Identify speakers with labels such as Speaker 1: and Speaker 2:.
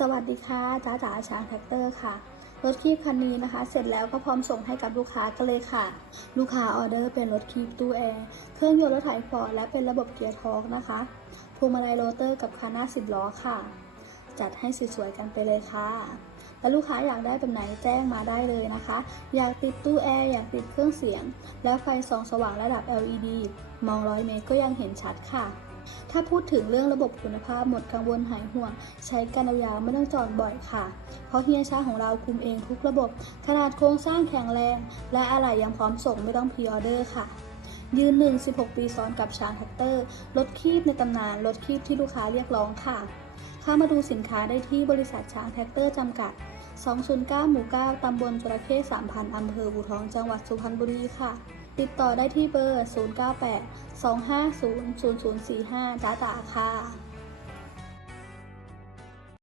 Speaker 1: สวัสดีค่ะจ้าจ๋าช้างแท็กเตอร์ค่ะ รถคีบคันนี้นะคะ เสร็จแล้วก็พร้อมส่งให้กับลูกค้ากันเลยค่ะ ลูกค้าออเดอร์เป็นรถคีบตู้แอร์ เครื่องยนต์รถไถฟอร์ดและเป็นระบบเกียร์ทอร์กนะคะพวงมาลัยโรเตอร์กับคันหน้า10ล้อค่ะ จัดให้สวยๆกันไปเลยค่ะ แล้วลูกค้าอยากได้แบบไหนแจ้งมาได้เลยนะคะ อยากติดตู้แอร์อยากติดเครื่องเสียง และไฟส่องสว่างระดับ LED มองร้อยเมตรก็ยังเห็นชัดค่ะ ถ้าพูดถึงเรื่องระบบคุณภาพหมดกังวลหายห่วง ใช้กันยาวไม่ต้องจอดบ่อยค่ะ เพราะเฮียช้าของเราคุมเองทุกระบบ ขนาดโครงสร้างแข็งแรง และอะไหล่ยังพร้อมส่งไม่ต้องพรีออเดอร์ค่ะยืนหนึ่ง16 ปีซ้อนกับช้างแท็กเตอร์รถคีบในตำนานรถคีบที่ลูกค้าเรียกร้องค่ะ เข้ามาดูสินค้าได้ที่บริษัทช้างแท็กเตอร์จำกัด 209 หมู่ 9 ตำบลจระเข้ 3,000 อำเภอบูทอง จังหวัดสุพรรณบุรีค่ะ ติดต่อได้ที่เบอร์ 098 250 0045จ้าจ๋าค่ะ